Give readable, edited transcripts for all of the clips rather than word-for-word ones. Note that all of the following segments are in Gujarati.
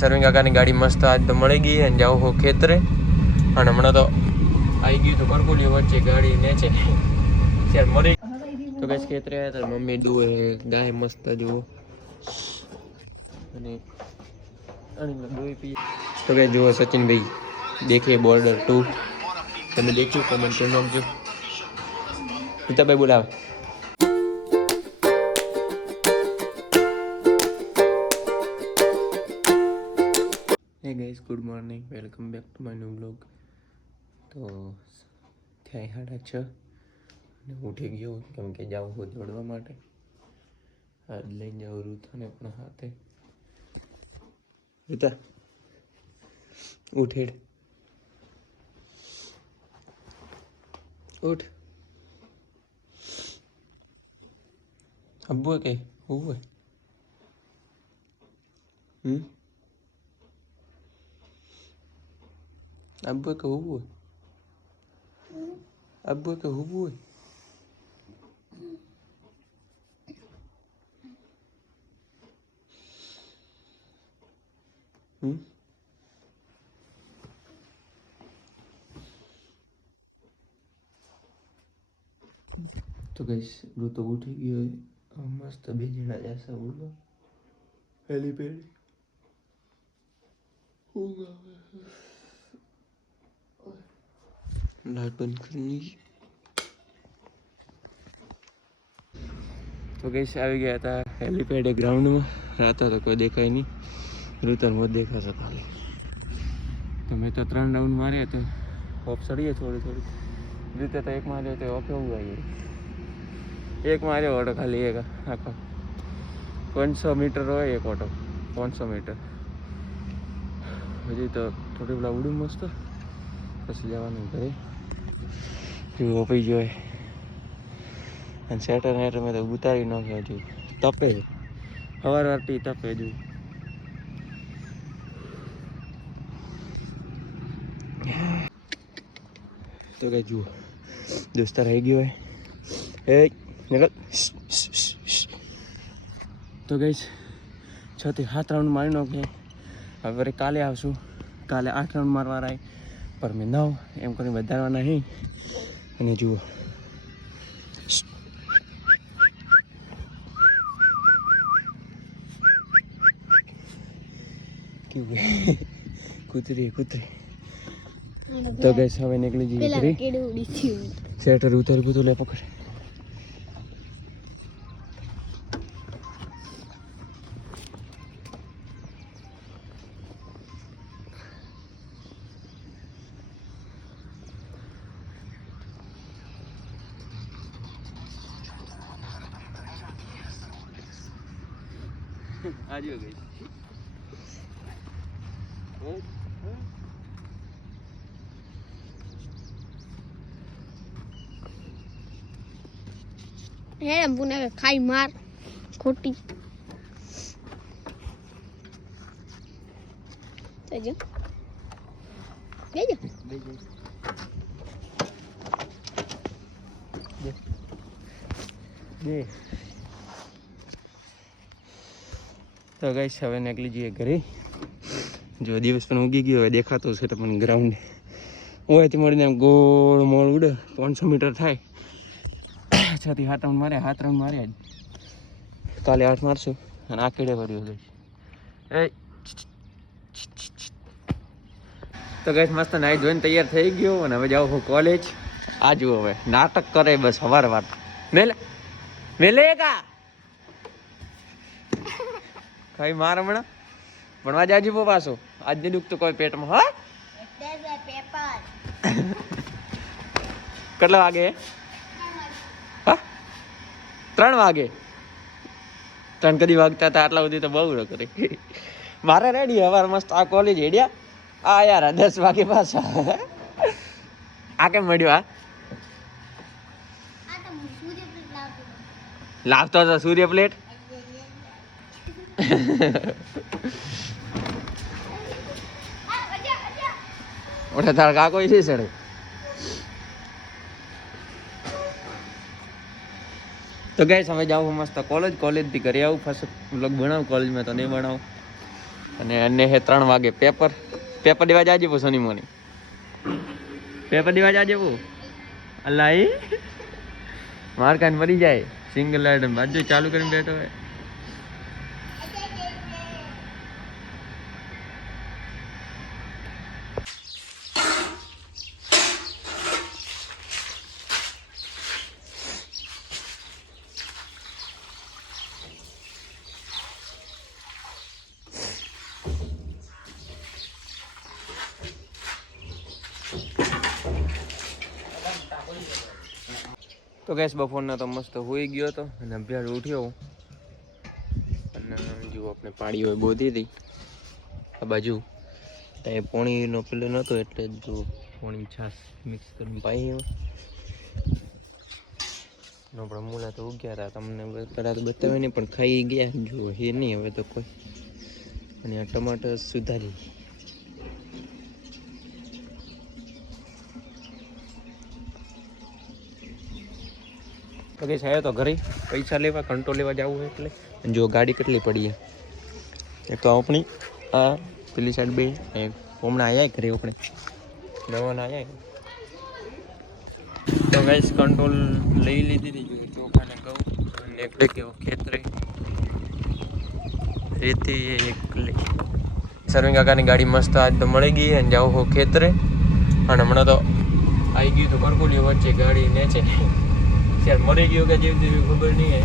સર્વિંગ કાકાની ગાડી મસ્ત આજ તો મળી ગઈ અને જાવ હો ખેતરે અને હમણાં તો આવી ગયું તો કરકુલી વચ્ચે ગાડી ને છે ત્યારે મળી તો કઈ ખેતરે આવ્યા તો મમ્મી દુએ ગાય મસ્ત જુઓ અને દોઈ પી તો કઈ જુઓ સચિનભાઈ દેખીએ બોર્ડર 2 તમે દેખ્યું કોમેન્ટ કરી નાખજો પિતાભાઈ બોલાવે હે guys good morning welcome back to my new blog તો ત્યાં 6:30 અને ઉઠી ગયો કેમ કે જાઉં હું દોડવા માટે આજ લઈને જાઉં રૂતાને પણ હાથે રૂતા ઉઠ હેડ ઉઠ અબ્બુ કે હું અબ્બુ કે હું અબ્બુ કે હું તો ગાઈસ ઋતુ ઉઠી ગયો મસ્ત બે જણા જશે બોલો હેલીપેડ લાઈટ બંધ કરી તો ગાઈસ આવી ગયા હતા હેલીપેડ ગ્રાઉન્ડમાં રાતા તો કોઈ દેખાય નહીં ઋતુ મોત દેખાશે ખાલી તો મેં તો 3 રાઉન્ડ માર્યા તો હોપ સડીએ થોડી રીતે તો એક માર્યો તો ઓકે એવું આવી એક માર્યો ઓટો ખાલી એક આખો 500 મીટર હોય એક ઓટો 500 મીટર હજી તો થોડી પેલા ઉડું મસ્ત પછી જવાનું ઘરે જેવું ઓપી જોઈએ અને સેટર નેટર મેં તો ઉતારી નાખ્યો હજુ તપે સવારથી તપે હજુ તો કઈ જુઓ દોસ્તાર આવી ગયો હોય નીકળ તો ગઈશ 6 થી 7 રાઉન્ડ મારી નાખે હવે કાલે આવશું કાલે 8 રાઉન્ડ મારવાના પર મેં 9 એમ કરીને વધારવાના નહીં અને જુઓ કૂતરી તો ગઈશ હવે નીકળી જઈએ સેટર ઉતારી બધું લે પકડ आज हो गई है बुने खाई मार खोटी तेजो तेजो दे तो गाइस હવે નીકળી જઈએ ઘરે જો દિવસ પણ ઉગી ગયો હવે દેખાતો છે તમને ગ્રાઉન્ડ ઓયથી મળીને ગોળ મોળ ઉડે 500 મીટર થાય 6 થી 7 રાઉન્ડ માર્યા 7 રાઉન્ડ માર્યા કાલે 8 મારશું અને આ કેડે ભર્યો ગઈ એ તો ગાઈસ મસ્ત નાઈ જોઈને તૈયાર થઈ ગયો અને હવે જાવ હું કોલેજ આ જુઓ હવે નાટક કરે બસ સવાર મેલેગા ખાઈ માર હમણાં ભણવા જાજુ પાછો આજ નહીં દુખતું કોઈ પેટમાં હા કેટલા વાગે હા 3 વાગે 3 કદી વાગતા હતા આટલા સુધી તો બહુ ન કરી મારે રેડી હવાર મસ્ત આ કોલેજ હેડ્યા આ યાર 10 વાગે પાછા આ કેમ મળ્યું લાવતો હતો સૂર્ય પ્લેટ ઓઠે તાર કાકો છે સર તો ગાઈસ હવે જાઉં મસ્ત કોલેજ થી ઘરે આવું ફર્સ્ટ વ્લોગ બનાવું કોલેજમાં તો નહીં બનાવું અને હે 3 વાગે પેપર દેવા જાજે પો સોની મોની પેપર દેવા જાજે પો અલ્લાહ માર કાન મરી જાય સિંગલ લાઈટ બાજુ ચાલુ કરીને બેઠો હે તો ગેસ બપોરના તો મસ્ત હોઈ ગયો હતો અને અભ્યાસ ઉઠ્યો અને જો આપણે પાણી હોય બોધી હતી આ બાજુ તો એ પોણીનો પેલો નહોતો એટલે જો પોણી છાશ મિક્સ કરીને પાઈ આપણે મૂળા તો ઉગ્યા હતા તમને પહેલાં તો બતાવ્યા નહીં પણ ખાઈ ગયા જો એ નહીં હવે તો કોઈ અને આ ટમાટર સુધારી તો કે છે તો ઘરે પૈસા લેવા કંટ્રોલ લેવા જવું હોય એટલે જો ગાડી કેટલી પડી એક તો આપણી આ પેલી સાઈડ બે હમણાં આવ્યા ઘરે આપણે નવાના આવ્યા તો ગાઈસ કંટ્રોલ લઈ લીધી હતી ચોખાને ઘઉં અને એટલે કેવો ખેતરે રેતી એકલી સર્વિંગ કાકાની ગાડી મસ્ત આજ તો મળી ગઈ અને જાવ હો ખેતરે અને હમણાં તો આવી ગયું તો કરકોલીઓ વચ્ચે ગાડી નેચે यार मरे गयो का जीव जीव खबर नहीं है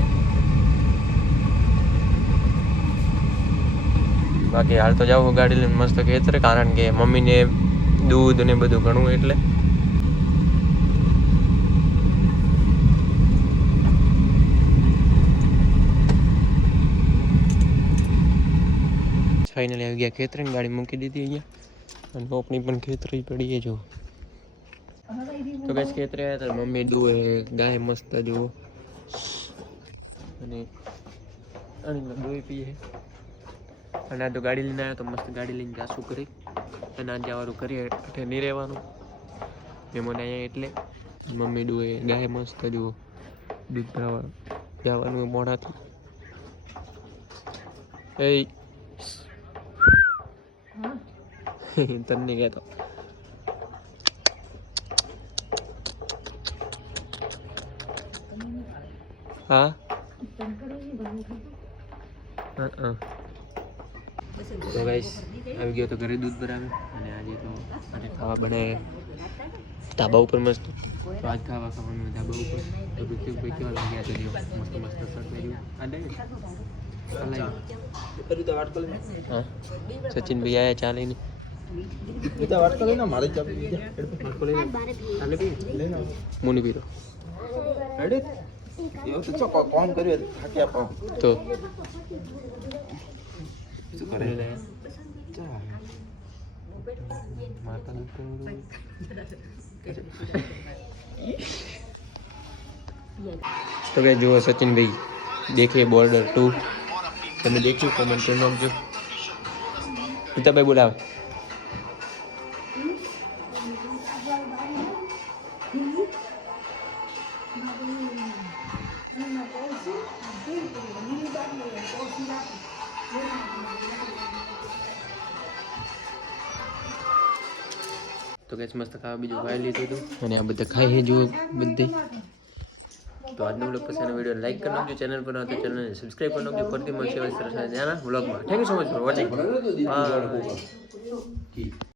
बाकी हाल तो जाओ गाड़ी लઈને मस्त ખેતરે કારણ કે મમ્મીને દૂધ ને બધું ઘણું એટલે ફાઇનલી આવી ગયા ખેતરે ગાડી મૂકી દીધી અહીંયા અને ઓપની પણ ખેતરી પડી જો तो गैस खेतरे आया था मम्मी दुए गाय मस्त जो અને દોઈ પીએ અને આ તો ગાડી લઈને આવ્યો તો મસ્ત ગાડી લઈને જાસું કરી અને આ જવાનું કરીએ એટલે નહીં રહેવાનું મહેમાન અહીંયા એટલે મમ્મી દોએ ગાય મસ્ત જો દૂધ ભરાવા જવાનું મોડાથી એ તને નહીં કહેતો हाँ तो गाइस આવી ગયો તો ઘરે દૂધ ભરાવે અને આજે તો આજે ખાવા બને ધાબા ઉપર મસ્ત તો આજ ખાવાનું ધાબા ઉપર તો ઋતિક ભાઈ કેવા લાગ્યા તો મસ્ત મસ્ત શર્ટ પહેર્યું હા સચિન ભાઈ આયા ચાલીને મુની પીરો तो कौन करे हटिया पाओ तो करे ले माता तो क्या जो सचिन भाई देखिए बॉर्डर 2 તમે દેખ્યું કમેન્ટ કરી નાખજો પિતાભાઈ બોલાવે તો ગેસ મસ્ત ખાવા બીજું ખાઈ લીધું હતું અને આ બધા ખાઈ જુઓ બધે તો આજનો બ્લોગ પસંદ વિડીયો લાઈક કરી નાખજો ચેનલ પર તો ચેનલને સબસ્ક્રાઈબ કરી નાખજો ફરીથી મળશે સરસ મજાના વ્લોગમાં thank you so much for watching bye